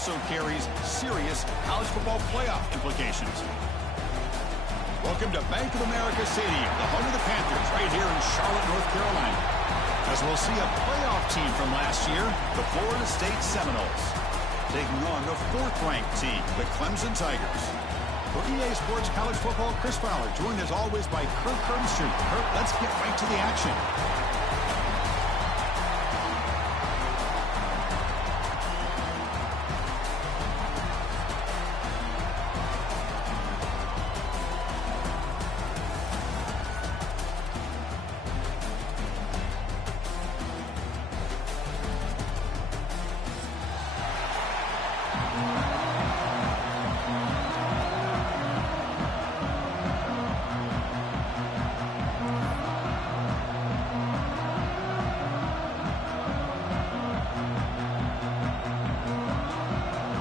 also carries serious college football playoff implications. Welcome to Bank of America Stadium, the home of the Panthers, right here in Charlotte, North Carolina. As we'll see a playoff team from last year, the Florida State Seminoles, taking on the 4th-ranked team, the Clemson Tigers. For EA Sports College Football, Chris Fowler, joined as always by Kirk Herbstreit. Kirk, let's get right to the action.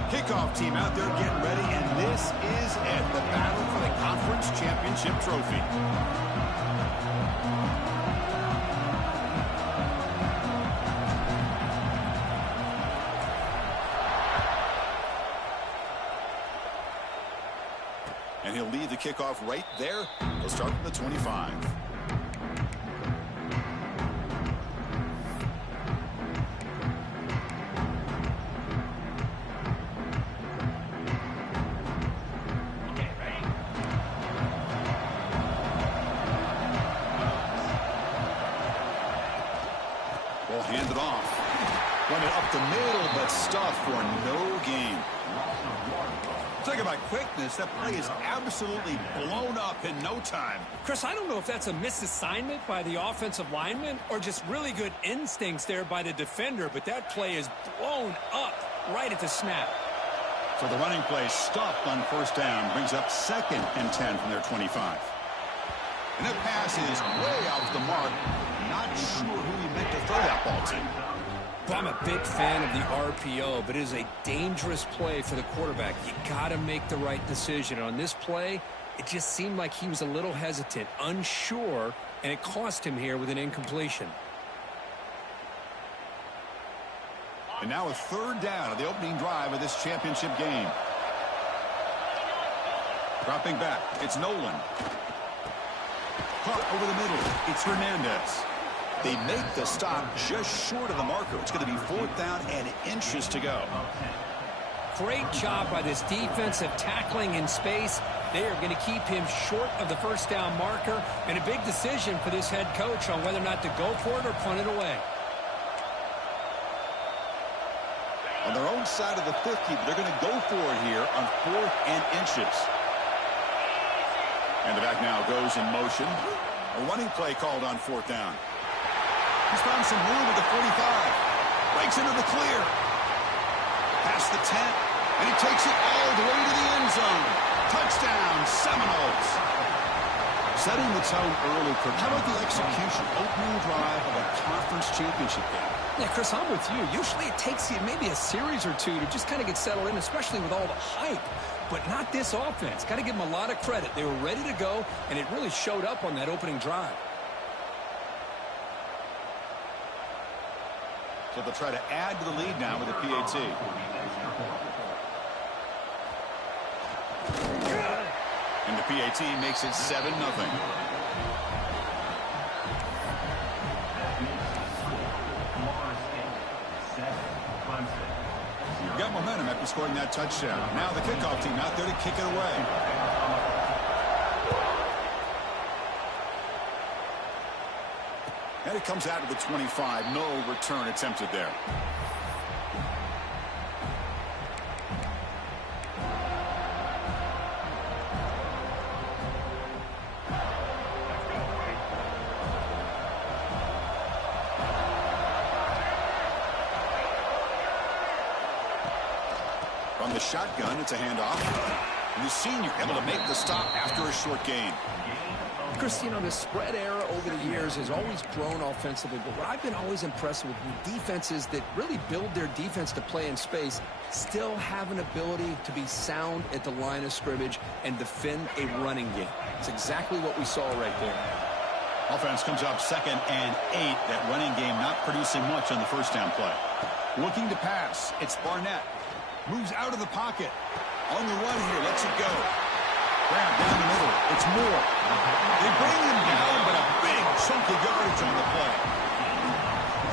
Kickoff team out there getting ready, and this is it, the battle for the conference championship trophy. And he'll lead the kickoff right there. He'll start from the 25. Will hand it off. Run it up the middle, but stuffed for no gain. Talk about quickness. That play is absolutely blown up in no time. Chris, I don't know if that's a misassignment by the offensive lineman or just really good instincts there by the defender, but that play is blown up right at the snap. So the running play stuffed on first down, brings up 2nd and 10 from their 25. And that pass is way off the mark. Not sure who he meant to throw that ball to. I'm a big fan of the RPO, but it is a dangerous play for the quarterback. You got to make the right decision. On this play, it just seemed like he was a little hesitant, unsure, and it cost him here with an incompletion. And now a 3rd down of the opening drive of this championship game. Dropping back, it's Nolan. Caught over the middle, it's Hernandez. They make the stop just short of the marker. It's going to be 4th down and inches to go. Great job by this defensive tackling in space. They are going to keep him short of the first down marker, and a big decision for this head coach on whether or not to go for it or punt it away. On their own side of the 50, but they're going to go for it here on 4th and inches. And the back now goes in motion. A running play called on 4th down. He's found some room at the 45. Breaks into the clear. Past the 10. And he takes it all the way to the end zone. Touchdown, Seminoles. Setting the tone early, Kirk. How about the execution? Opening drive of a conference championship game. Yeah, Chris, I'm with you. Usually it takes you maybe a series or two to just kind of get settled in, especially with all the hype. But not this offense. Got to give them a lot of credit. They were ready to go, and it really showed up on that opening drive. So they'll try to add to the lead now with the PAT. And the PAT makes it 7-0. Got momentum after scoring that touchdown. Now the kickoff team out there to kick it away. And it comes out of the 25. No return attempted there. From the shotgun, it's a handoff. And the senior able to make the stop after a short gain. Chris, you know, the spread era over the years has always grown offensively, but what I've been always impressed with defenses that really build their defense to play in space still have an ability to be sound at the line of scrimmage and defend a running game. It's exactly what we saw right there. Offense comes up 2nd and 8. That running game not producing much on the first down play. Looking to pass, it's Barnett. Moves out of the pocket. On the run here, lets it go. Grab down the middle. It's Moore. They bring him down, but a big chunk of yardage on the play.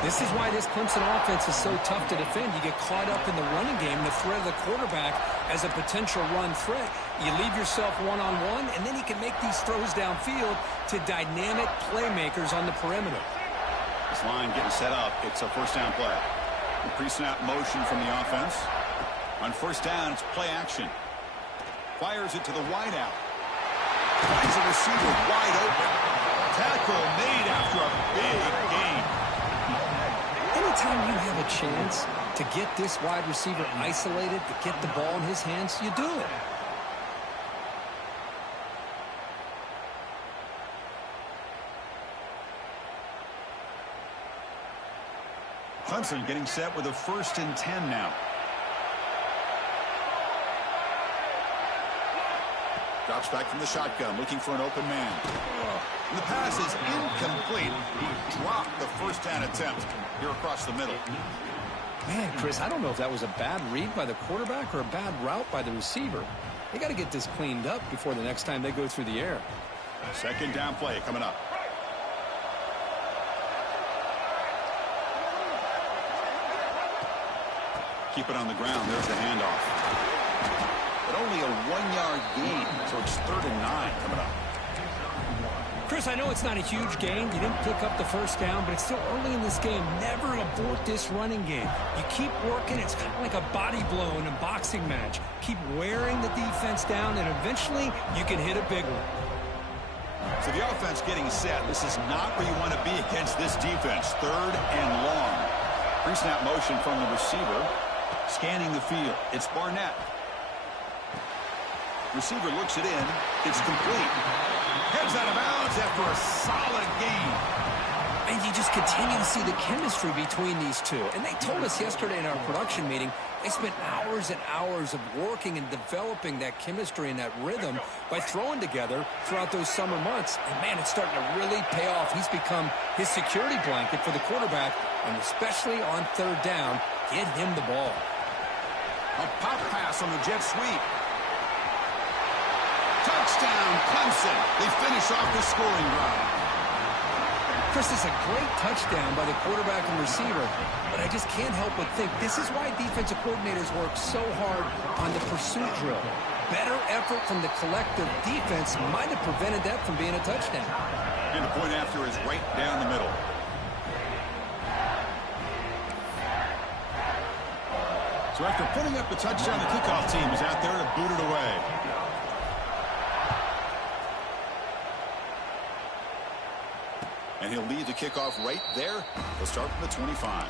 This is why this Clemson offense is so tough to defend. You get caught up in the running game, the threat of the quarterback as a potential run threat. You leave yourself one-on-one, and then you can make these throws downfield to dynamic playmakers on the perimeter. This line getting set up. It's a first down play. The pre-snap motion from the offense. On first down, it's play action. Fires it to the wide out. Finds a receiver wide open. Tackle made after a big gain. Anytime you have a chance to get this wide receiver isolated, to get the ball in his hands, you do it. Clemson getting set with a 1st and 10 now. Drops back from the shotgun, looking for an open man. The pass is incomplete. He dropped the first down attempt here across the middle. Man, Chris, I don't know if that was a bad read by the quarterback or a bad route by the receiver. They got to get this cleaned up before the next time they go through the air. Second down play coming up. Keep it on the ground. There's the handoff. But only a 1-yard gain, so it's 3rd and 9 coming up. Chris, I know it's not a huge gain. You didn't pick up the first down, but it's still early in this game. Never abort this running game. You keep working. It's kind of like a body blow in a boxing match. Keep wearing the defense down, and eventually you can hit a big one. So the offense getting set. This is not where you want to be against this defense. 3rd and long. Pre-snap motion from the receiver. Scanning the field. It's Barnett. Receiver looks it in. It's complete. Heads out of bounds after a solid gain. And you just continue to see the chemistry between these two. And they told us yesterday in our production meeting, they spent hours and hours of working and developing that chemistry and that rhythm by throwing together throughout those summer months. And, man, it's starting to really pay off. He's become his security blanket for the quarterback, and especially on 3rd down, get him the ball. A pop pass on the jet sweep. Touchdown, Clemson. They finish off the scoring drive. Chris, it's a great touchdown by the quarterback and receiver, but I just can't help but think this is why defensive coordinators work so hard on the pursuit drill. Better effort from the collective defense might have prevented that from being a touchdown. And the point after is right down the middle. So after putting up the touchdown, the kickoff team is out there to boot it away. And he'll lead the kickoff right there. He'll start from the 25.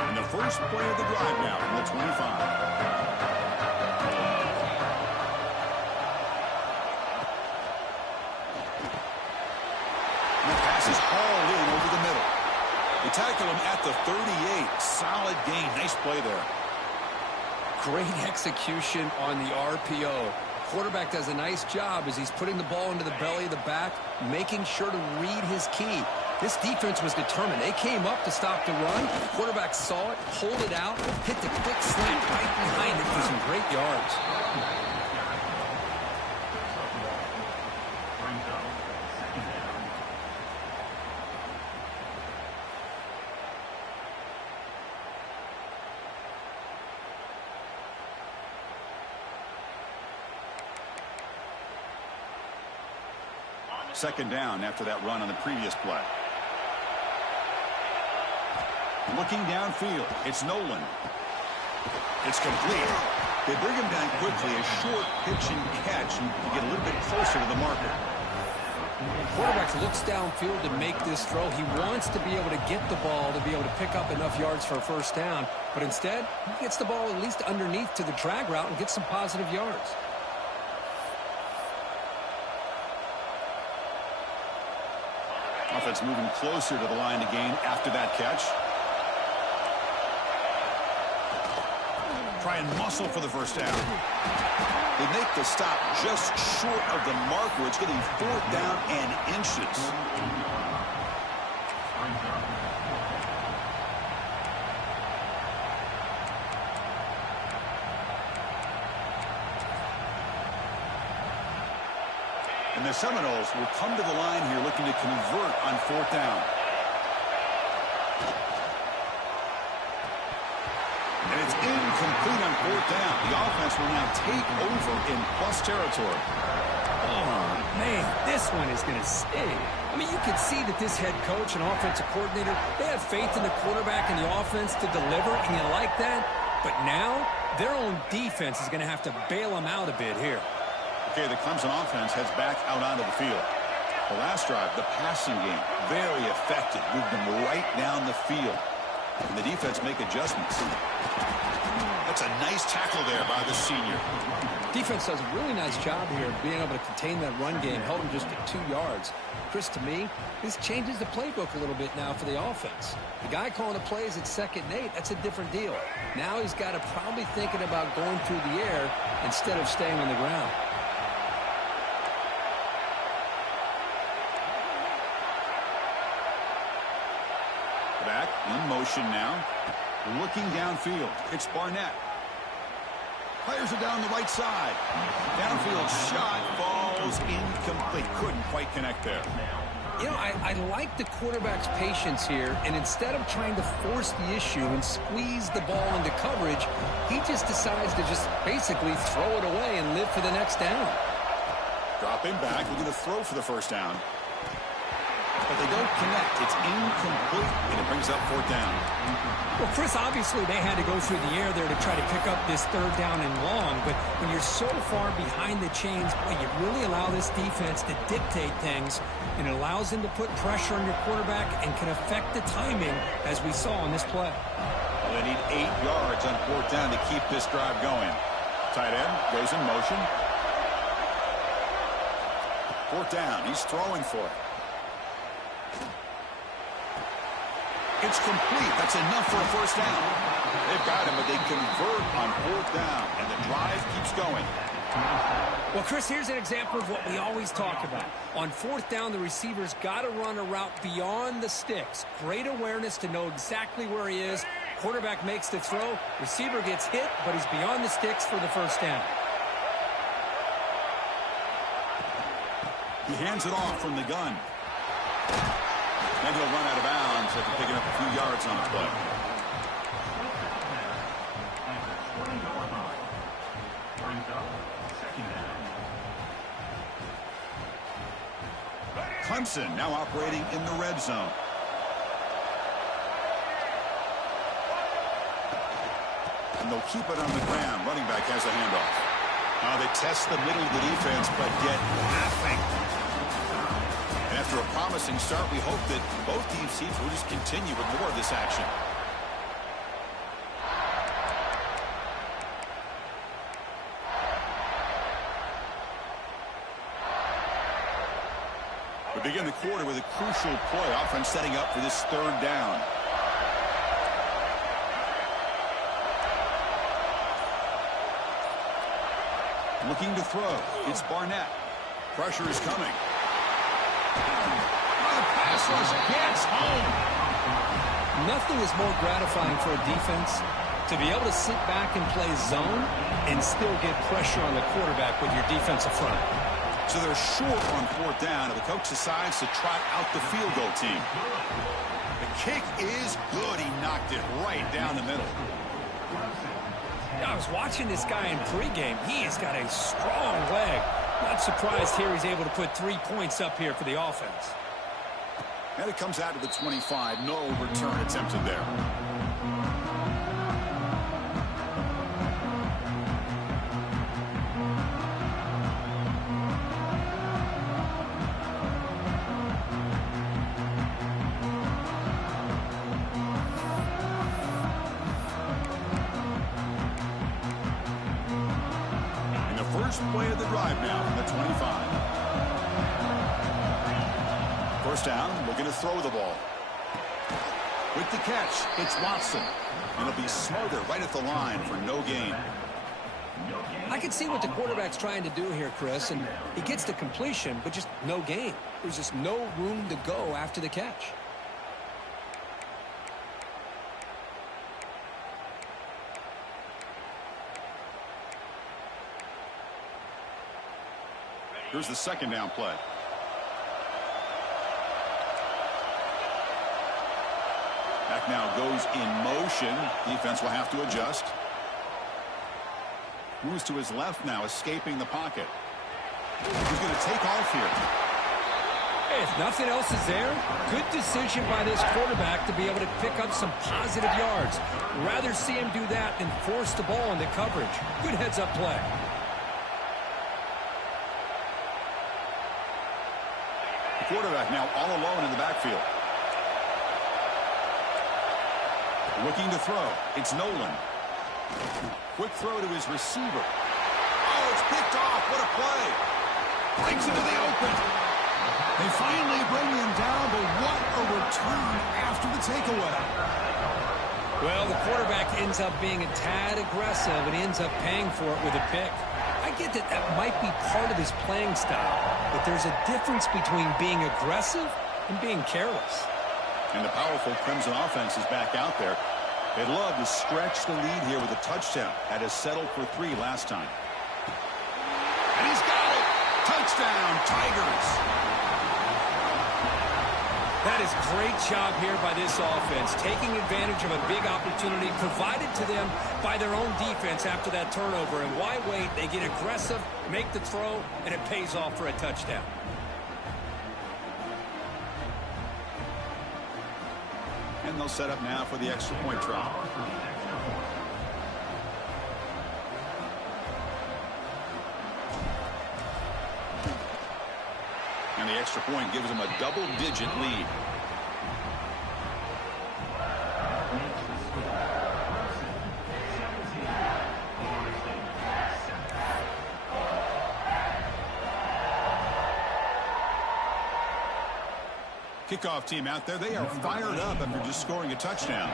And the first play of the drive now from the 25. And the pass is hauled in over the middle. They tackle him at the 38. Solid gain. Nice play there. Great execution on the RPO. Quarterback does a nice job as he's putting the ball into the belly of the back, making sure to read his key. This defense was determined. They came up to stop the run. Quarterback saw it, pulled it out, hit the quick slant right behind it for some great yards. Second down after that run on the previous play. Looking downfield, it's Nolan. It's complete. They bring him down quickly, a short pitch and catch, and you get a little bit closer to the marker. Quarterback looks downfield to make this throw. He wants to be able to get the ball to be able to pick up enough yards for a first down, but instead, he gets the ball at least underneath to the drag route and gets some positive yards. Offense moving closer to the line to gain after that catch. Try and muscle for the first down. They make the stop just short of the marker. It's getting 4th down and inches. And the Seminoles will come to the line here looking to convert on 4th down. And it's incomplete on 4th down. The offense will now take over in plus territory. Oh, man, this one is going to sting. I mean, you can see that this head coach and offensive coordinator, they have faith in the quarterback and the offense to deliver, and you like that. But now, their own defense is going to have to bail them out a bit here. Okay, the Clemson offense heads back out onto the field. The last drive, the passing game, very effective. Moved them right down the field. And the defense make adjustments. That's a nice tackle there by the senior. Defense does a really nice job here of being able to contain that run game, held them just at 2 yards. Chris, to me, this changes the playbook a little bit now for the offense. The guy calling the plays at 2nd and 8, that's a different deal. Now he's got to probably thinking about going through the air instead of staying on the ground. Back in motion now. Looking downfield. It's Barnett. Fires it down the right side. Downfield shot falls incomplete. Couldn't quite connect there. You know, I like the quarterback's patience here, and instead of trying to force the issue and squeeze the ball into coverage, he just decides to just basically throw it away and live for the next down. Dropping back, looking to throw for the first down. But they don't connect. It's incomplete, and it brings up 4th down. Well, Chris, obviously they had to go through the air there to try to pick up this 3rd down and long, but when you're so far behind the chains, boy, you really allow this defense to dictate things, and it allows them to put pressure on your quarterback and can affect the timing, as we saw on this play. Well, they need 8 yards on 4th down to keep this drive going. Tight end goes in motion. 4th down. He's throwing for it. It's complete. That's enough for a first down. They've got him, but they convert on 4th down, and the drive keeps going. Well, Chris, here's an example of what we always talk about. On 4th down, the receiver's got to run a route beyond the sticks. Great awareness to know exactly where he is. Quarterback makes the throw. Receiver gets hit, but he's beyond the sticks for the first down. He hands it off from the gun. And he'll run out of bounds after picking up a few yards on the play. Clemson now operating in the red zone. And they'll keep it on the ground. Running back has a handoff. Now they test the middle of the defense, but get nothing. And after a promising start, we hope that both teams' teams will just continue with more of this action. We begin the quarter with a crucial play. Offense setting up for this 3rd down. Looking to throw. It's Barnett. Pressure is coming. The pass rush gets home. Nothing is more gratifying for a defense to be able to sit back and play zone and still get pressure on the quarterback with your defensive front. So they're short on 4th down, and the coach decides to trot out the field goal team. The kick is good. He knocked it right down the middle. I was watching this guy in pregame. He has got a strong leg. Not surprised here he's able to put 3 points up here for the offense. And it comes out to the 25. No return attempted there. First play of the drive now from the 25. First down, looking to throw the ball. With the catch, it's Watson. And he'll be smothered right at the line for no gain. I can see what the quarterback's trying to do here, Chris, and he gets the completion, but just no gain. There's just no room to go after the catch. Here's the second down play. Back now goes in motion. Defense will have to adjust. Moves to his left now, escaping the pocket. He's going to take off here. Hey, if nothing else is there, good decision by this quarterback to be able to pick up some positive yards. Rather see him do that than force the ball into coverage. Good heads-up play. The quarterback now all alone in the backfield. Looking to throw. It's Nolan. Quick throw to his receiver. Oh, it's picked off. What a play. Breaks into the open. They finally bring him down, but what a return after the takeaway. Well, the quarterback ends up being a tad aggressive and ends up paying for it with a pick. I get that that might be part of his playing style, but there's a difference between being aggressive and being careless. And the powerful Crimson offense is back out there. They'd love to stretch the lead here with a touchdown. Had us settled for 3 last time. And he's got it! Touchdown, Tigers! That is great job here by this offense, taking advantage of a big opportunity provided to them by their own defense after that turnover. And why wait? They get aggressive, make the throw, and it pays off for a touchdown. And they'll set up now for the extra point try. And the extra point gives them a double-digit lead. Kickoff team out there, they are fired up after just scoring a touchdown.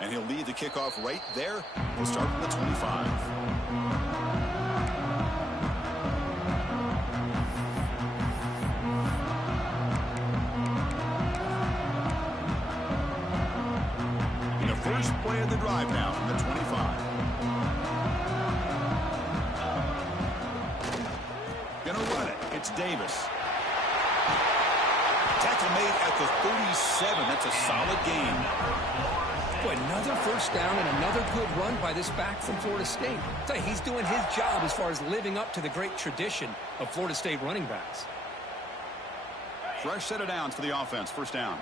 And he'll lead the kickoff right there. We'll start from the 25. The first play of the drive now from the 25. Gonna run it. It's Davis. Tackle made at the 37. That's a solid gain. Boy, another first down and another good run by this back from Florida State. I'll tell you, he's doing his job as far as living up to the great tradition of Florida State running backs. Fresh set of downs for the offense. First down.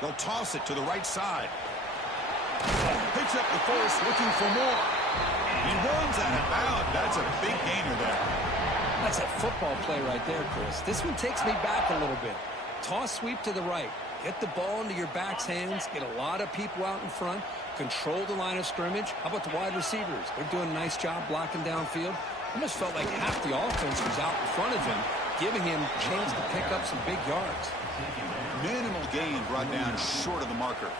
They'll toss it to the right side. Picks up the force, looking for more. He runs out of bounds. That's a big gainer there. That's a football play right there, Chris. This one takes me back a little bit. Toss sweep to the right. Get the ball into your back's hands. Get a lot of people out in front. Control the line of scrimmage. How about the wide receivers? They're doing a nice job blocking downfield. Almost felt like half the offense was out in front of him, giving him a chance to pick up some big yards. Minimal gain brought down short of the marker.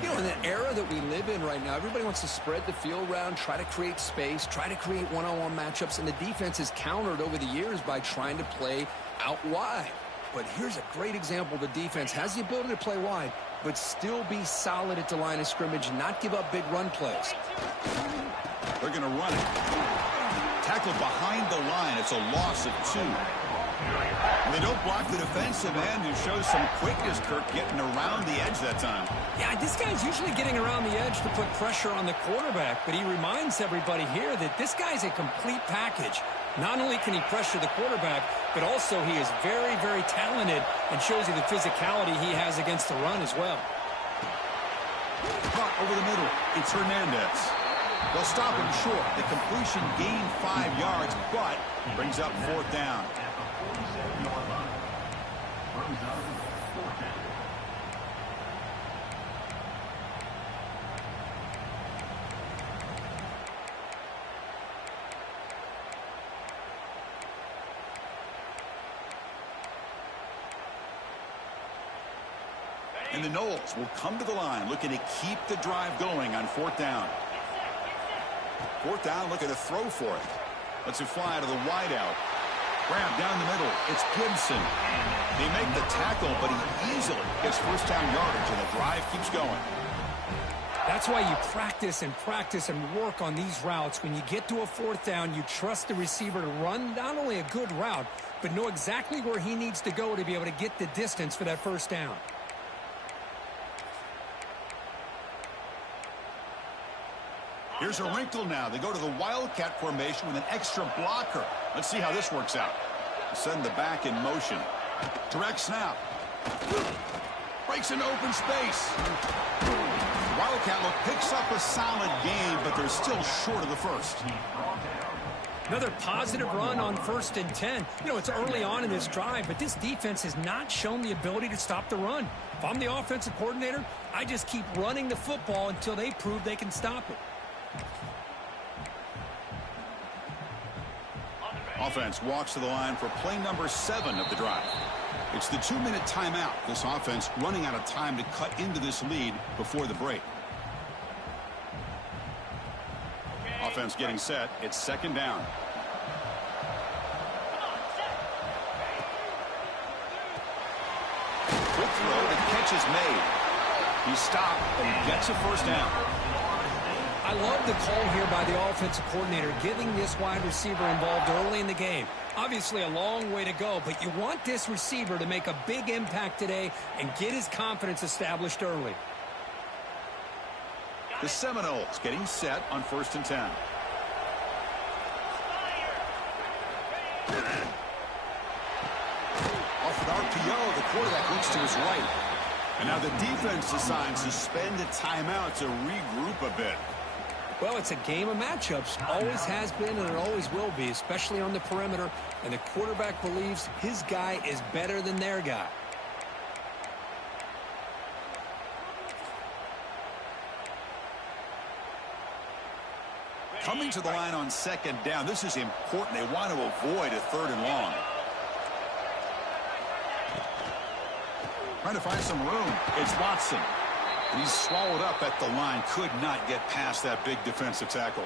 You know, in the era that we live in right now, everybody wants to spread the field around, try to create space, try to create one-on-one matchups, and the defense is countered over the years by trying to play out wide. But here's a great example. The defense has the ability to play wide, but still be solid at the line of scrimmage, not give up big run plays. They're going to run it. Tackled behind the line. It's a loss of 2. And they don't block the defensive end, who shows some quickness, Kirk, getting around the edge that time. Yeah, this guy's usually getting around the edge to put pressure on the quarterback, but he reminds everybody here that this guy's a complete package. Not only can he pressure the quarterback, but also he is very, very talented and shows you the physicality he has against the run as well. Caught over the middle. It's Hernandez. They'll stop him short. The completion gained 5 yards, but brings up 4th down. And the Noles will come to the line looking to keep the drive going on 4th down. 4th down, looking to throw for it. Lets it fly to the wideout. Grab down the middle. It's Gibson. They make the tackle, but he easily gets 1st down yardage, and the drive keeps going. That's why you practice and work on these routes. When you get to a 4th down, you trust the receiver to run not only a good route, but know exactly where he needs to go to be able to get the distance for that 1st down. Here's a wrinkle now. They go to the Wildcat formation with an extra blocker. Let's see how this works out. Send the back in motion. Direct snap. Breaks into open space. Wildcat look picks up a solid gain, but they're still short of the 1st. Another positive run on 1st and 10. You know, it's early on in this drive, but this defense has not shown the ability to stop the run. If I'm the offensive coordinator, I just keep running the football until they prove they can stop it. Offense walks to the line for play number 7 of the drive. It's the 2-minute timeout. This offense running out of time to cut into this lead before the break. Offense getting set. It's 2nd down. Quick throw. The catch is made. He stopped and gets a 1st down. I love the call here by the offensive coordinator, getting this wide receiver involved early in the game. Obviously a long way to go, but you want this receiver to make a big impact today and get his confidence established early. The Seminoles getting set on 1st and 10. Off an RPO, the quarterback looks to his right. And now the defense decides to spend a timeout to regroup a bit. Well, it's a game of matchups. Always has been and it always will be, especially on the perimeter. And the quarterback believes his guy is better than their guy. Coming to the line on 2nd down. This is important. They want to avoid a 3rd and long. Trying to find some room. It's Watson. He's swallowed up at the line. Could not get past that big defensive tackle.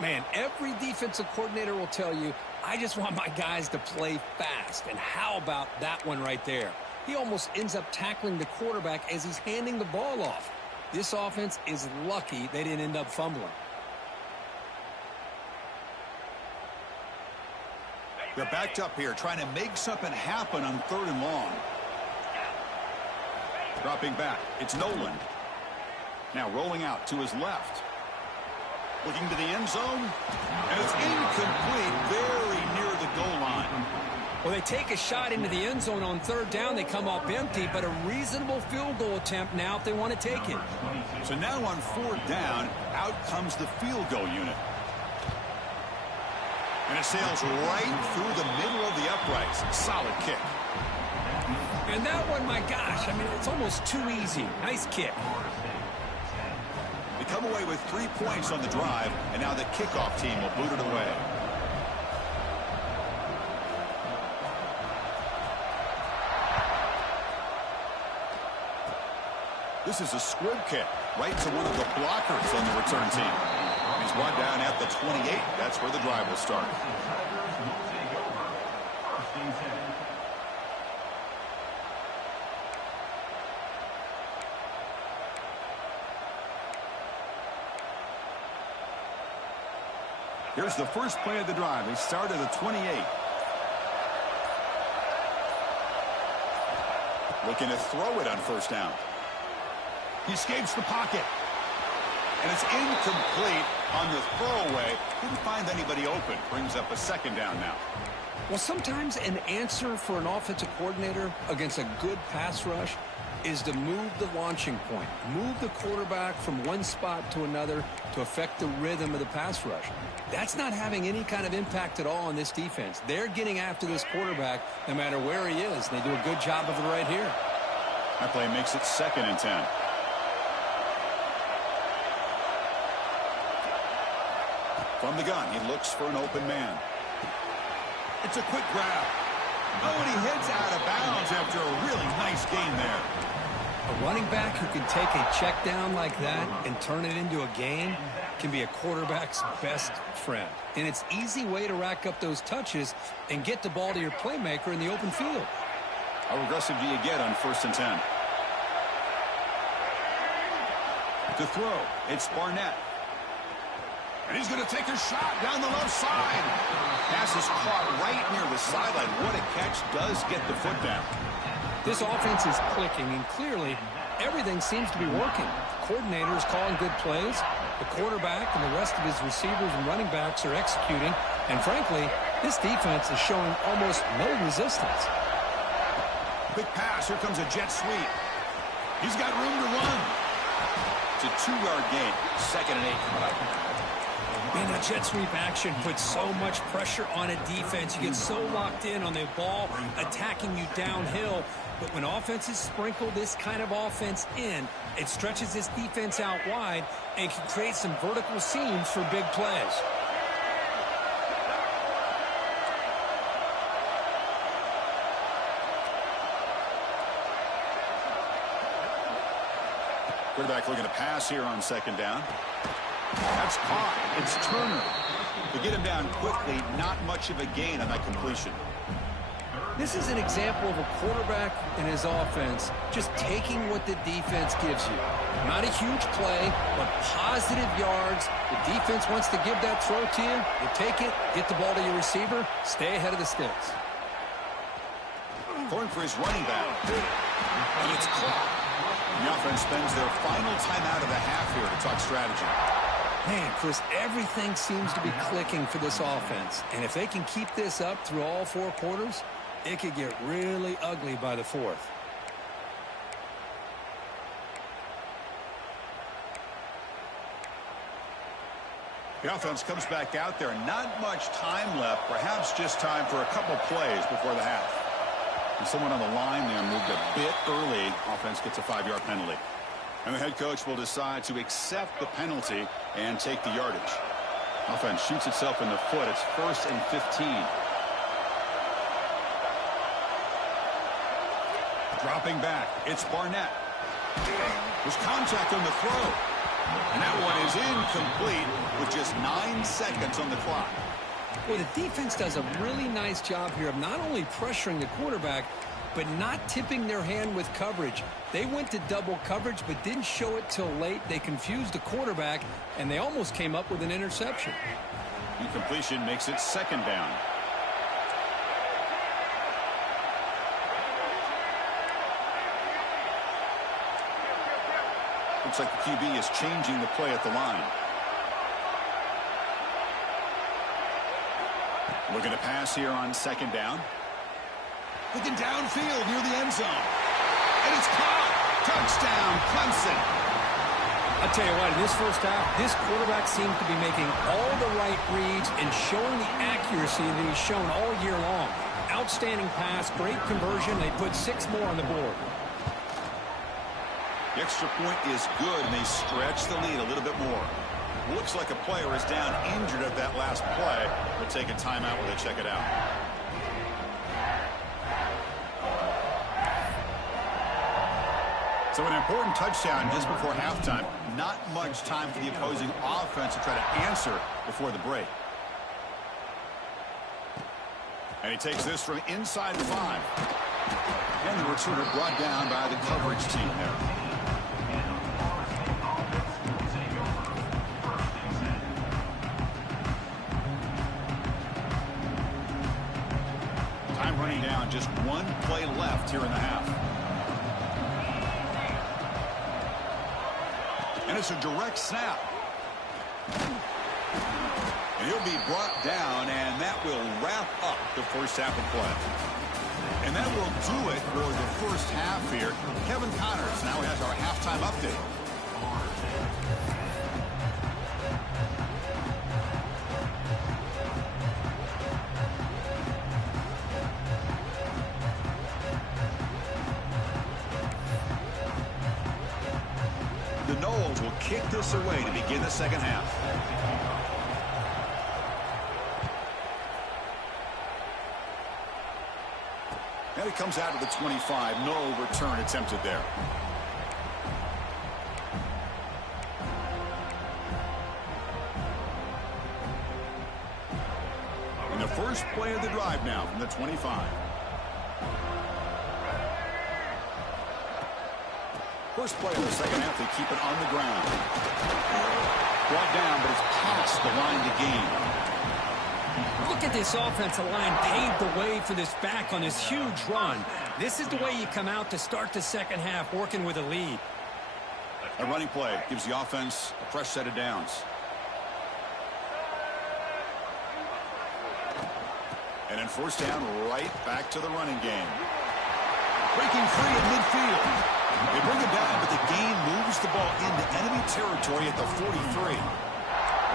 Man, every defensive coordinator will tell you, I just want my guys to play fast. And how about that one right there? He almost ends up tackling the quarterback as he's handing the ball off. This offense is lucky they didn't end up fumbling. They're backed up here, trying to make something happen on 3rd and long. Dropping back, it's Nolan. Now rolling out to his left. Looking to the end zone. And it's incomplete, very near the goal line. Well, they take a shot into the end zone on 3rd down. They come up empty, but a reasonable field goal attempt now if they want to take it. So now on 4th down, out comes the field goal unit. And it sails right through the middle of the uprights. Solid kick. And that one, my gosh, I mean, it's almost too easy. Nice kick. They come away with 3 points on the drive, and now the kickoff team will boot it away. This is a squib kick right to one of the blockers on the return team. He's brought down at the 28. That's where the drive will start. Here's the first play of the drive. They start at the 28. Looking to throw it on 1st down. He escapes the pocket. And it's incomplete on the throwaway. Didn't find anybody open. Brings up a 2nd down now. Well, sometimes an answer for an offensive coordinator against a good pass rush is to move the launching point. Move the quarterback from one spot to another to affect the rhythm of the pass rush. That's not having any kind of impact at all on this defense. They're getting after this quarterback no matter where he is. They do a good job of it right here. That play makes it 2nd and 10. From the gun, he looks for an open man. It's a quick grab. Oh, and he heads out of bounds after a really nice first gain there. A running back who can take a check down like that and turn it into a gain can be a quarterback's best friend. And it's an easy way to rack up those touches and get the ball to your playmaker in the open field. How aggressive do you get on 1st and 10? To throw, it's Barnett. And he's going to take a shot down the left side. Pass is caught right near the sideline. What a catch. Does get the foot down. This offense is clicking, and clearly everything seems to be working. The coordinator is calling good plays. The quarterback and the rest of his receivers and running backs are executing. And frankly, this defense is showing almost no resistance. Big pass. Here comes a jet sweep. He's got room to run. It's a 2-yard gain. 2nd and 8 coming up. Man, that jet sweep action puts so much pressure on a defense. You get so locked in on the ball attacking you downhill. But when offenses sprinkle this kind of offense in, it stretches this defense out wide and can create some vertical seams for big plays. Quarterback looking to pass here on 2nd down. That's caught. It's Turner. To get him down quickly, not much of a gain on that completion. This is an example of a quarterback and his offense just taking what the defense gives you. Not a huge play, but positive yards. The defense wants to give that throw to you. You take it, get the ball to your receiver, stay ahead of the sticks. Going for his running back. And it's caught. The offense spends their final timeout of the half here to talk strategy. Man, Chris, everything seems to be clicking for this offense. And if they can keep this up through all 4 quarters, it could get really ugly by the 4th. The offense comes back out there. Not much time left. Perhaps just time for a couple plays before the half. And someone on the line there moved a bit early. Offense gets a 5-yard penalty. And the head coach will decide to accept the penalty and take the yardage. Offense shoots itself in the foot. It's 1st and 15. Dropping back. It's Barnett. There's contact on the throw. And that one is incomplete with just 9 seconds on the clock. Well, the defense does a really nice job here of not only pressuring the quarterback, but not tipping their hand with coverage. They went to double coverage, but didn't show it till late. They confused the quarterback, and they almost came up with an interception. Incompletion makes it 2nd down. Looks like the QB is changing the play at the line. Looking to pass here on 2nd down. Looking downfield near the end zone. And it's caught. Touchdown, Clemson. I tell you what, in this first half, this quarterback seems to be making all the right reads and showing the accuracy that he's shown all year long. Outstanding pass, great conversion. They put 6 more on the board. The extra point is good, and they stretch the lead a little bit more. Looks like a player is down injured at that last play. We'll take a timeout while they check it out. So an important touchdown just before halftime. Not much time for the opposing offense to try to answer before the break. And he takes this from inside the 5. And the returner brought down by the coverage team there. Time running down, just 1 play left here in the half. And it's a direct snap. And he'll be brought down, and that will wrap up the first half of play. And that will do it for the first half here. Kevin Connors now has our halftime update. The Noles will kick this away to begin the second half. And it comes out to the 25. No return attempted there. And the first play of the drive now from the 25. First play of the second half, they keep it on the ground. Brought down, but it's past the line to gain. Look at this offensive line paved the way for this back on this huge run. This is the way you come out to start the second half, working with a lead. A running play gives the offense a fresh set of downs. And then first down, right back to the running game. Breaking free in midfield. They bring it down, but the gain moves the ball into enemy territory at the 43.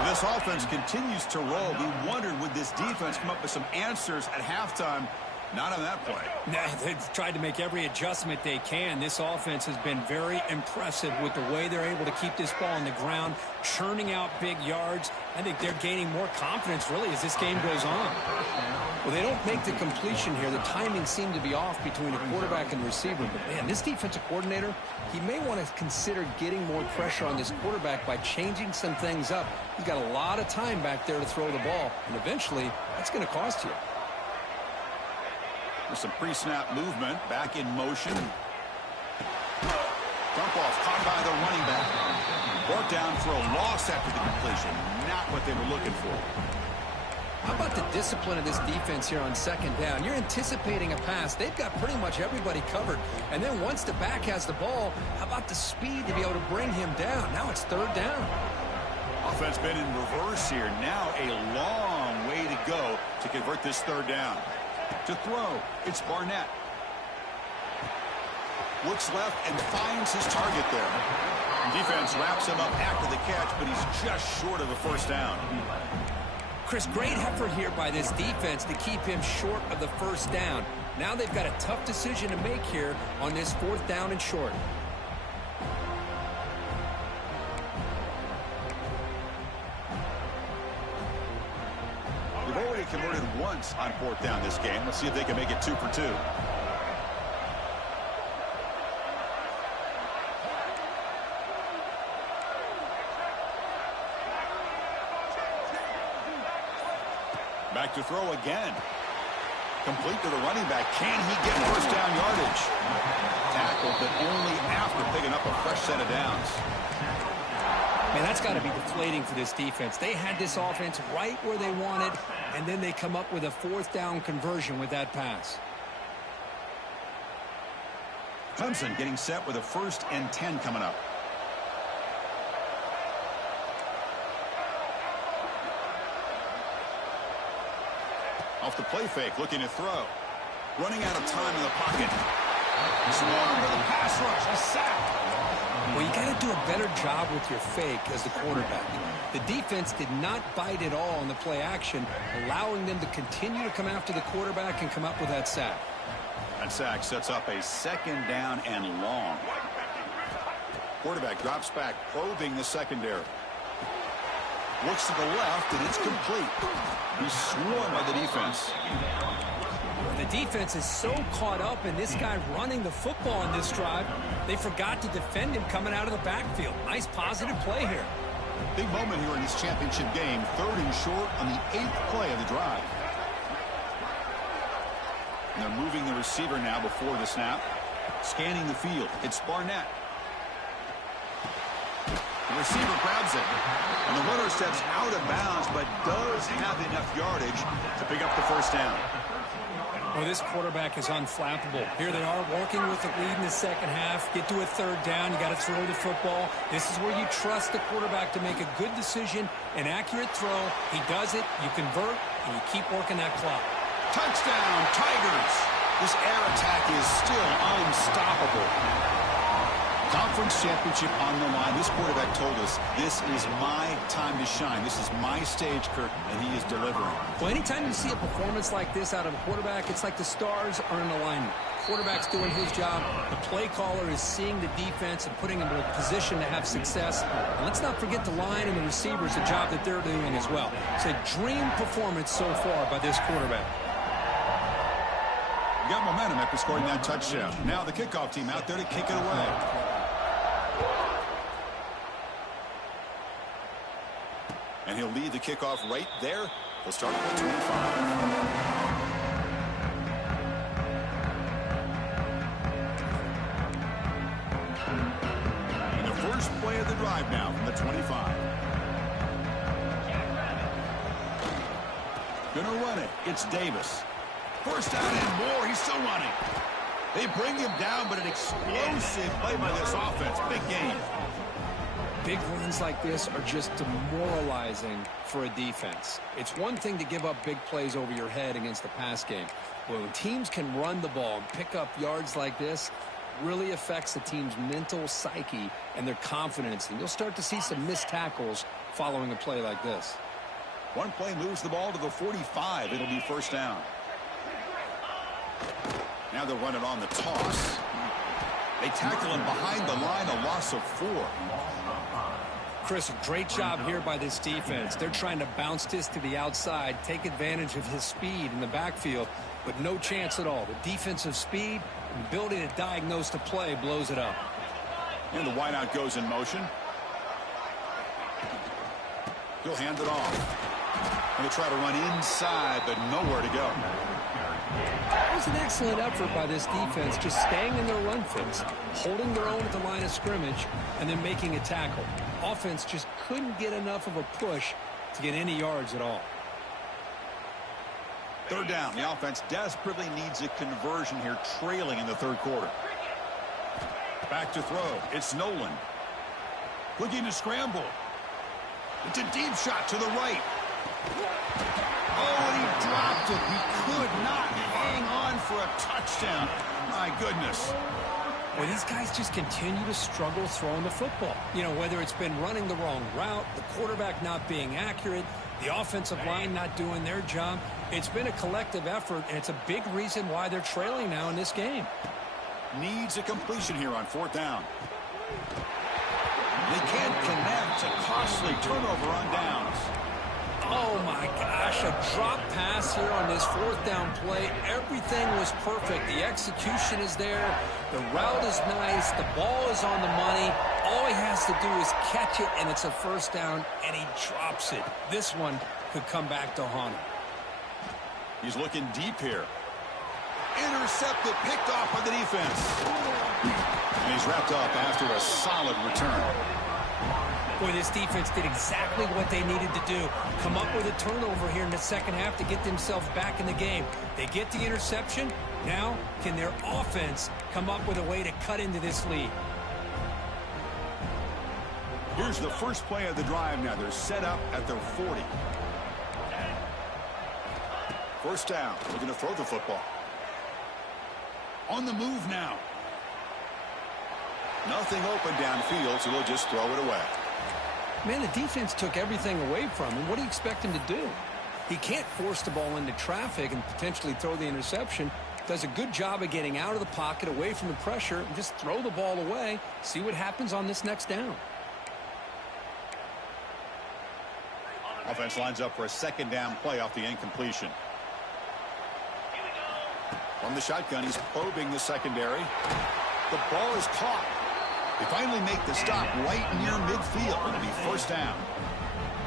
This offense continues to roll. We wondered, would this defense come up with some answers at halftime? Not on that play. Nah, they've tried to make every adjustment they can. This offense has been very impressive with the way they're able to keep this ball on the ground, churning out big yards. I think they're gaining more confidence, really, as this game goes on. Well, they don't make the completion here. The timing seemed to be off between the quarterback and the receiver. But, man, this defensive coordinator, he may want to consider getting more pressure on this quarterback by changing some things up. He's got a lot of time back there to throw the ball, and eventually that's going to cost you. With some pre-snap movement, back in motion. Dump off caught by the running back. Brought down for a loss after the completion. Not what they were looking for. How about the discipline of this defense here on second down? You're anticipating a pass. They've got pretty much everybody covered. And then once the back has the ball, how about the speed to be able to bring him down? Now it's third down. Offense been in reverse here. Now a long way to go to convert this third down. To throw, it's Barnett. Looks left and finds his target there. Defense wraps him up after the catch, but he's just short of a first down. Chris, great effort here by this defense to keep him short of the first down. Now they've got a tough decision to make here on this fourth down and short. They've already converted once on fourth down this game. Let's see if they can make it 2 for 2. Back to throw again. Complete to the running back. Can he get first down yardage? Tackled, but only after picking up a fresh set of downs. Man, that's got to be deflating for this defense. They had this offense right where they wanted, and then they come up with a fourth down conversion with that pass. Clemson getting set with a 1st and 10 coming up. Off the play fake, looking to throw. Running out of time in the pocket. Swarmed with a pass rush, a sack. Well, you got to do a better job with your fake as the quarterback. The defense did not bite at all on the play action, allowing them to continue to come after the quarterback and come up with that sack. That sack sets up a second down and long. Quarterback drops back, probing the secondary. Looks to the left, and it's complete. He's swarmed by the defense. The defense is so caught up in this guy running the football in this drive, they forgot to defend him coming out of the backfield. Nice positive play here. Big moment here in this championship game. 3rd and short on the 8th play of the drive. And they're moving the receiver now before the snap. Scanning the field. It's Barnett. The receiver grabs it. And the runner steps out of bounds, but does have enough yardage to pick up the first down. Well, this quarterback is unflappable. Here they are working with the lead in the second half. Get to a third down. You got to throw the football. This is where you trust the quarterback to make a good decision, an accurate throw. He does it. You convert, and you keep working that clock. Touchdown, Tigers. This air attack is still unstoppable. Conference championship on the line. This quarterback told us, this is my time to shine. This is my stage, Kirk, and he is delivering. Well, anytime you see a performance like this out of a quarterback, it's like the stars are in alignment. Quarterback's doing his job. The play caller is seeing the defense and putting him in a position to have success. And let's not forget the line and the receivers, the job that they're doing as well. It's a dream performance so far by this quarterback. got momentum after scoring that touchdown. Now the kickoff team out there to kick it away. And he'll lead the kickoff right there. He'll start at the 25. First play of the drive now from the 25. Gonna run it. It's Davis. First down and more. He's still running. They bring him down, but an explosive play by this offense. Big game. Big runs like this are just demoralizing for a defense. It's one thing to give up big plays over your head against the pass game. But when teams can run the ball and pick up yards like this, really affects the team's mental psyche and their confidence. And you'll start to see some missed tackles following a play like this. One play moves the ball to the 45. It'll be first down. Now they'll run it on the toss. They tackle him behind the line, a loss of 4. Chris, great job here by this defense. They're trying to bounce this to the outside, take advantage of his speed in the backfield, but no chance at all. The defensive speed and ability to diagnose the play blows it up. And the wideout goes in motion. He'll hand it off. And they try to run inside, but nowhere to go. That was an excellent effort by this defense, just staying in their run fits, holding their own at the line of scrimmage, and then making a tackle. Offense just couldn't get enough of a push to get any yards at all. Third down. The offense desperately needs a conversion here, trailing in the third quarter. Back to throw. It's Nolan. Looking to scramble. It's a deep shot to the right. Oh, and he dropped it. He could not hang on for a touchdown. My goodness. Well, these guys just continue to struggle throwing the football. You know, whether it's been running the wrong route, the quarterback not being accurate, the offensive line not doing their job. It's been a collective effort, and it's a big reason why they're trailing now in this game. Needs a completion here on fourth down. They can't connect. A costly turnover on downs. Oh, my gosh, a drop pass here on this fourth down play. Everything was perfect. The execution is there. The route is nice. The ball is on the money. All he has to do is catch it, and it's a first down, and he drops it. This one could come back to haunt him. He's looking deep here. Intercepted, picked off by the defense. And he's wrapped up after a solid return. Boy, this defense did exactly what they needed to do. Come up with a turnover here in the second half to get themselves back in the game. They get the interception. Now, can their offense come up with a way to cut into this lead? Here's the first play of the drive now. They're set up at their 40. First down. Looking to throw the football. On the move now. Nothing open downfield, so they'll just throw it away. Man, the defense took everything away from him. What do you expect him to do? He can't force the ball into traffic and potentially throw the interception. Does a good job of getting out of the pocket, away from the pressure, and just throw the ball away. See what happens on this next down. Offense lines up for a second down play off the incompletion. From the shotgun, he's probing the secondary. The ball is caught. They finally make the stop right near midfield. It'll be first down.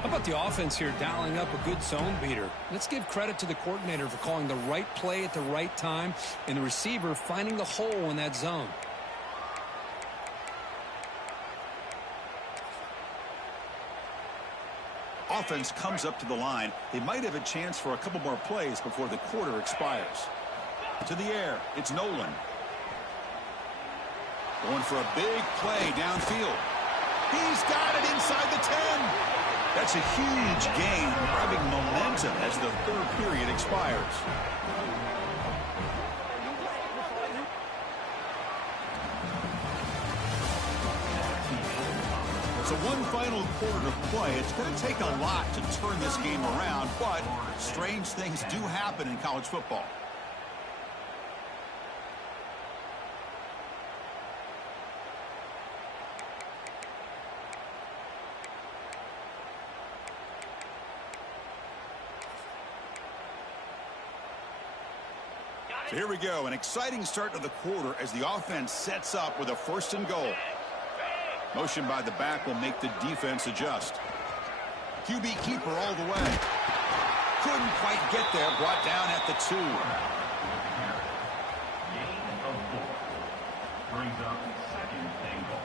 How about the offense here dialing up a good zone beater? Let's give credit to the coordinator for calling the right play at the right time and the receiver finding the hole in that zone. Offense comes up to the line. They might have a chance for a couple more plays before the quarter expires. To the air, it's Nolan. Going for a big play downfield. He's got it inside the 10. That's a huge gain, grabbing momentum as the third period expires. So one final quarter to play. It's going to take a lot to turn this game around, but strange things do happen in college football. So here we go, an exciting start to the quarter as the offense sets up with a 1st and goal. Motion by the back will make the defense adjust. QB keeper all the way. Couldn't quite get there, brought down at the 2. Gain of 4. Brings up 2nd and goal.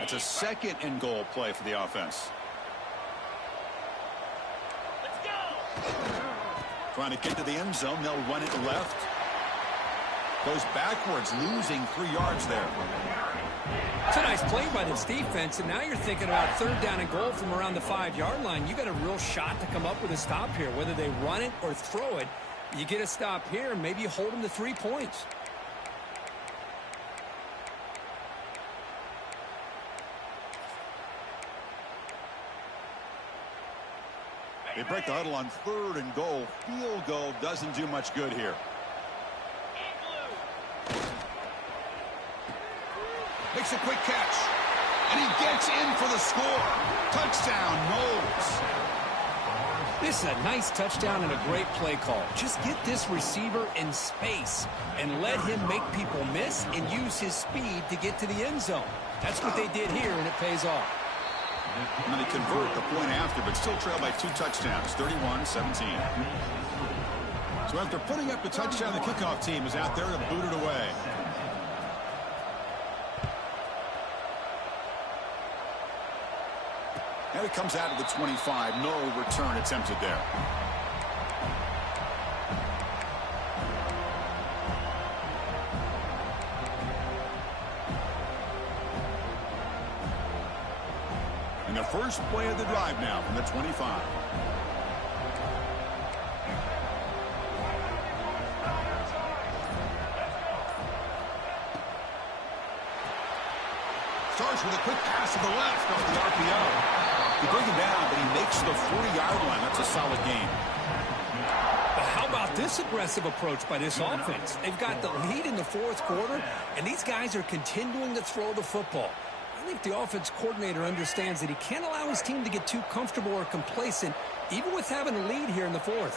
It's a 2nd and goal play for the offense. Let's go. Trying to get to the end zone. They'll run it left. Goes backwards, losing 3 yards there. It's a nice play by this defense, and now you're thinking about 3rd down and goal from around the 5-yard line. You got a real shot to come up with a stop here. Whether they run it or throw it, you get a stop here, and maybe you hold them to 3 points. They break the huddle on 3rd and goal. Field goal doesn't do much good here. Makes a quick catch. And he gets in for the score. Touchdown, Knowles. This is a nice touchdown and a great play call. Just get this receiver in space and let him make people miss and use his speed to get to the end zone. That's what they did here, and it pays off. And they convert the point after, but still trail by 2 touchdowns, 31-17. So after putting up the touchdown, the kickoff team is out there to boot it away. And it comes out of the 25. No return attempted there. And the first play of the drive now from the 25. Starts with a quick pass to the left off the RPO. He brings him down, but he makes the 40-yard line. That's a solid gain. But how about this aggressive approach by this offense? They've got the lead in the 4th quarter, and these guys are continuing to throw the football. I think the offense coordinator understands that he can't allow his team to get too comfortable or complacent, even with having a lead here in the 4th.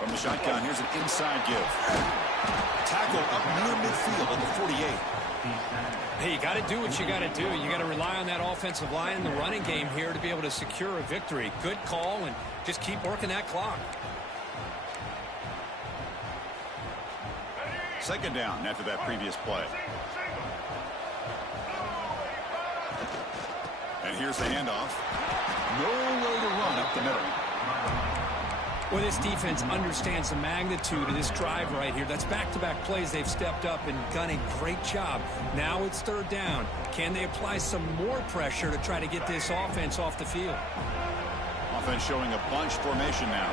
From the shotgun, here's an inside give. Tackle up near midfield at the 48. Hey, you got to do what you got to do. You got to rely on that offensive line and the running game here to be able to secure a victory. Good call, and just keep working that clock. 2nd down after that previous play. And here's the handoff. Nowhere to run up the middle. Well, this defense understands the magnitude of this drive right here. That's back-to-back plays. They've stepped up and done a great job. Now it's 3rd down. Can they apply some more pressure to try to get this offense off the field? Offense showing a bunch formation now.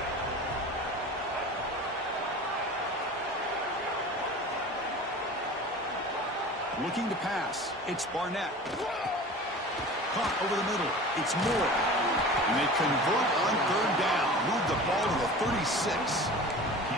Looking to pass. It's Barnett. Caught over the middle. It's Moore. And they convert on 3rd down. Move the ball to the 36.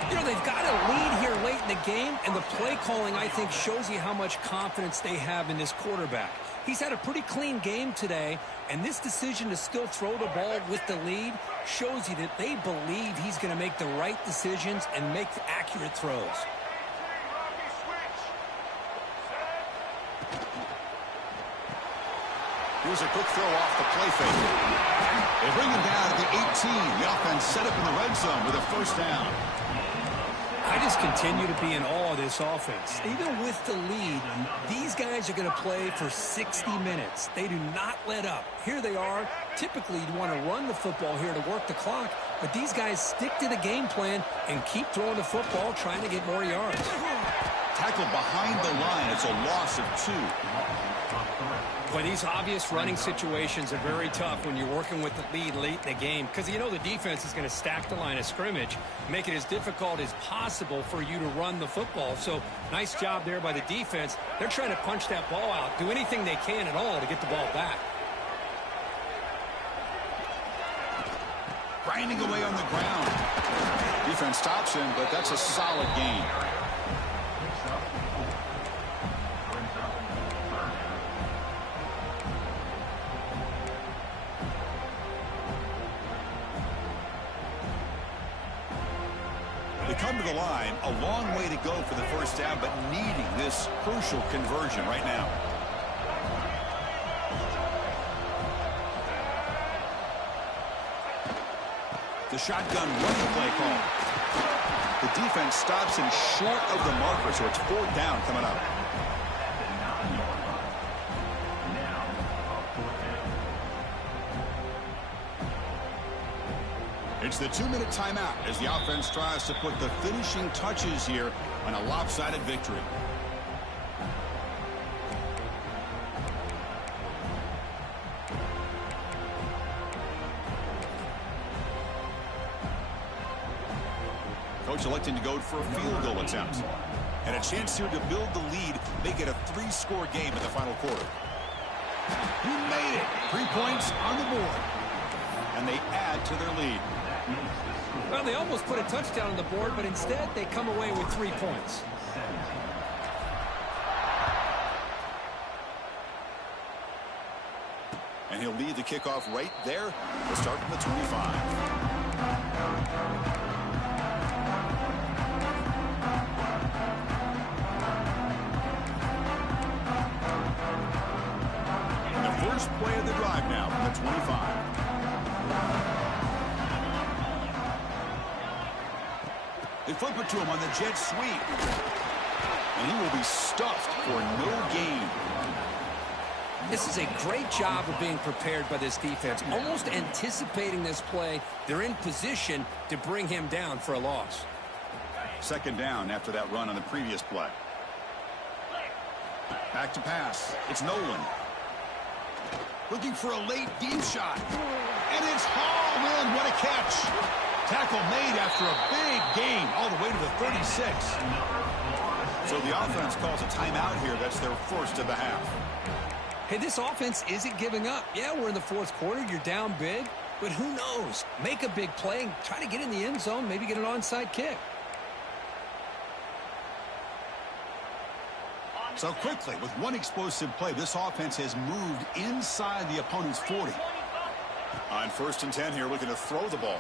You know, they've got a lead here late in the game, and the play calling, I think, shows you how much confidence they have in this quarterback. He's had a pretty clean game today, and this decision to still throw the ball with the lead shows you that they believe he's going to make the right decisions and make accurate throws. Here's a quick throw off the play fake. They bring him down at the 18. The offense set up in the red zone with a 1st down. I just continue to be in awe of this offense. Even with the lead, these guys are going to play for 60 minutes. They do not let up. Here they are. Typically, you want to run the football here to work the clock, but these guys stick to the game plan and keep throwing the football, trying to get more yards. Tackled behind the line. It's a loss of 2. Boy, these obvious running situations are very tough when you're working with the lead late in the game because you know the defense is going to stack the line of scrimmage, make it as difficult as possible for you to run the football. So nice job there by the defense. They're trying to punch that ball out, do anything they can at all to get the ball back. grinding away on the ground. Defense stops him, but that's a solid gain. They come to the line, a long way to go for the first down, but needing this crucial conversion right now. The shotgun running play call. The defense stops him short of the marker, so it's 4th down coming up. It's the 2-minute timeout as the offense tries to put the finishing touches here on a lopsided victory. Coach electing to go for a field goal attempt. And a chance here to build the lead, make it a 3-score game in the final quarter. He made it. 3 points on the board. And they add to their lead. Well, they almost put a touchdown on the board, but instead they come away with 3 points. And he'll lead the kickoff right there. We'll start from the 25. First play of the drive now from the 25. They flip it to him on the jet sweep. And he will be stuffed for no gain. This is a great job of being prepared by this defense. Almost anticipating this play, they're in position to bring him down for a loss. 2nd down after that run on the previous play. Back to pass. It's Nolan. Looking for a late deep shot. And it's hauled in. What a catch. Tackle made after a big gain all the way to the 36. So the offense calls a timeout here. That's their first of the half. Hey, this offense isn't giving up. Yeah, we're in the 4th quarter. You're down big. But who knows? Make a big play and try to get in the end zone. Maybe get an onside kick. So quickly, with one explosive play, this offense has moved inside the opponent's 40. On 1st and 10 here, looking to throw the ball.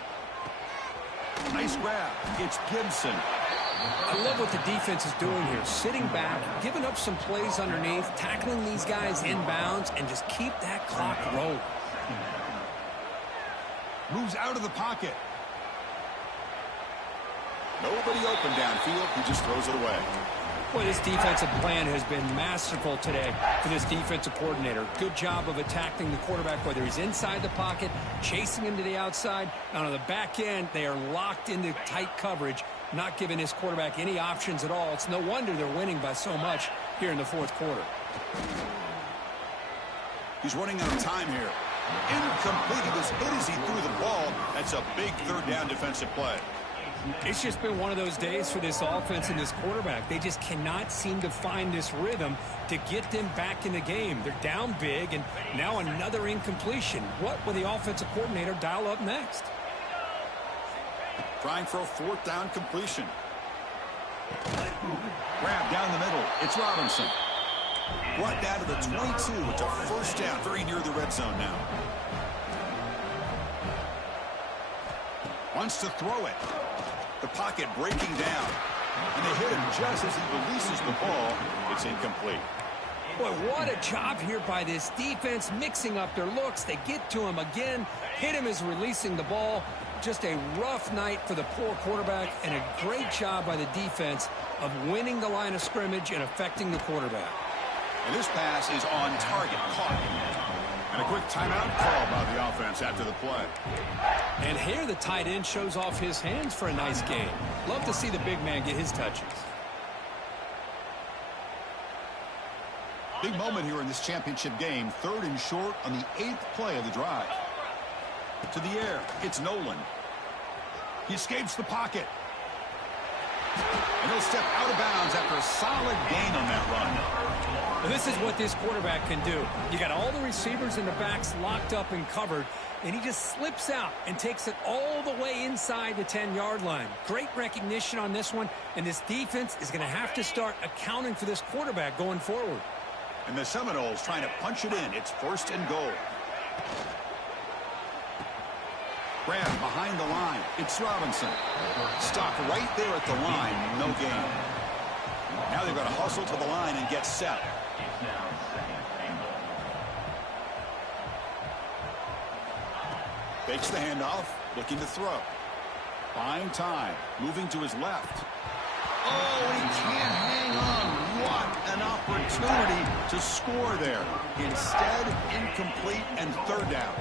Nice grab. It's Gibson. I love what the defense is doing here. Sitting back, giving up some plays underneath, tackling these guys inbounds, and just keep that clock rolling. Moves out of the pocket. Nobody open downfield. He just throws it away. Boy, this defensive plan has been masterful today for this defensive coordinator. Good job of attacking the quarterback, whether he's inside the pocket, chasing him to the outside. And on the back end, they are locked into tight coverage, not giving his quarterback any options at all. It's no wonder they're winning by so much here in the 4th quarter. He's running out of time here. Incomplete. He was hit as he threw the ball. That's a big 3rd down defensive play. It's just been one of those days for this offense and this quarterback. They just cannot seem to find this rhythm to get them back in the game. They're down big, and now another incompletion. What will the offensive coordinator dial up next? Trying for a 4th down completion. Grab down the middle. It's Robinson. Brought down to the 22. It's a 1st down, very near the red zone now. Wants to throw it. The pocket breaking down. And they hit him just as he releases the ball. It's incomplete. Boy, what a job here by this defense, mixing up their looks. They get to him again, hit him as releasing the ball. Just a rough night for the poor quarterback, and a great job by the defense of winning the line of scrimmage and affecting the quarterback. And this pass is on target, caught. And a quick timeout call by the offense after the play. And here the tight end shows off his hands for a nice game. Love to see the big man get his touches. Big moment here in this championship game. 3rd and short on the 8th play of the drive. To the air, it's Nolan. He escapes the pocket. And he'll step out of bounds after a solid gain on that run. Well, this is what this quarterback can do. You got all the receivers in the backs locked up and covered, and he just slips out and takes it all the way inside the 10-yard line. Great recognition on this one, and this defense is going to have to start accounting for this quarterback going forward. And the Seminoles trying to punch it in. It's 1st and goal. Grab behind the line. It's Robinson. Stop right there at the line. No gain. Now they've got to hustle to the line and get set. Fakes the handoff. Looking to throw. Buying time. Moving to his left. Oh, he can't hang on. What an opportunity to score there. Instead, incomplete and 3rd down.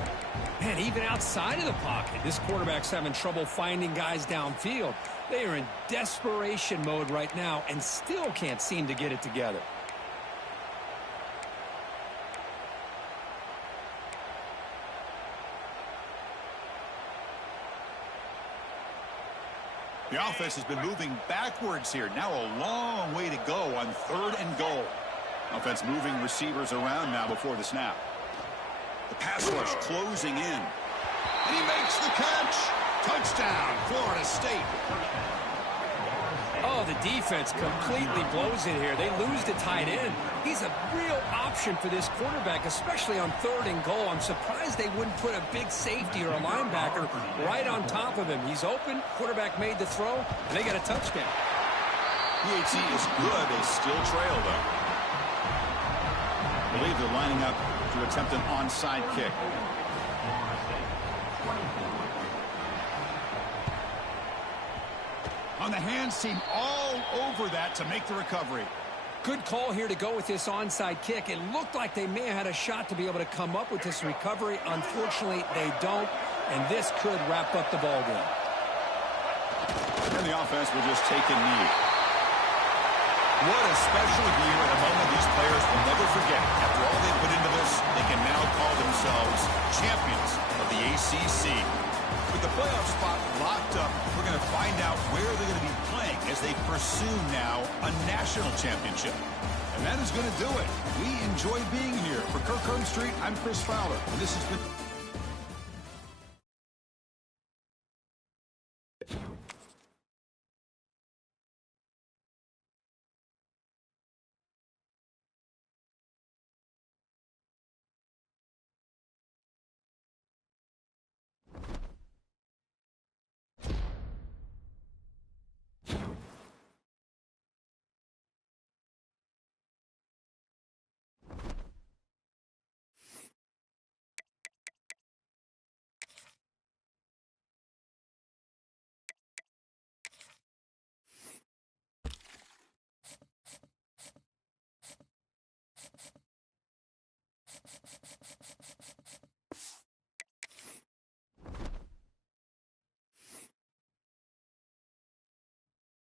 Man, even outside of the pocket, this quarterback's having trouble finding guys downfield. They are in desperation mode right now and still can't seem to get it together. The offense has been moving backwards here. Now a long way to go on 3rd and goal. Offense moving receivers around now before the snap. The pass rush closing in. And he makes the catch. Touchdown, Florida State. Oh, the defense completely blows it here. They lose the tight end. He's a real option for this quarterback, especially on 3rd and goal. I'm surprised they wouldn't put a big safety or a linebacker right on top of him. He's open. Quarterback made the throw, and they got a touchdown. PAT is good. They still trail, though. I believe they're lining up to attempt an onside kick. On the hands team all over that to make the recovery. Good call here to go with this onside kick. It looked like they may have had a shot to be able to come up with this recovery. Unfortunately, they don't, and this could wrap up the ball game. And the offense will just take a knee. What a special year and a moment these players will never forget. After all they put into this, they can now call themselves champions of the ACC. With the playoff spot locked up, we're going to find out where they're going to be playing as they pursue now a national championship. And that is going to do it. We enjoy being here. For Kirk Herbstreit, I'm Chris Fowler, and this has been...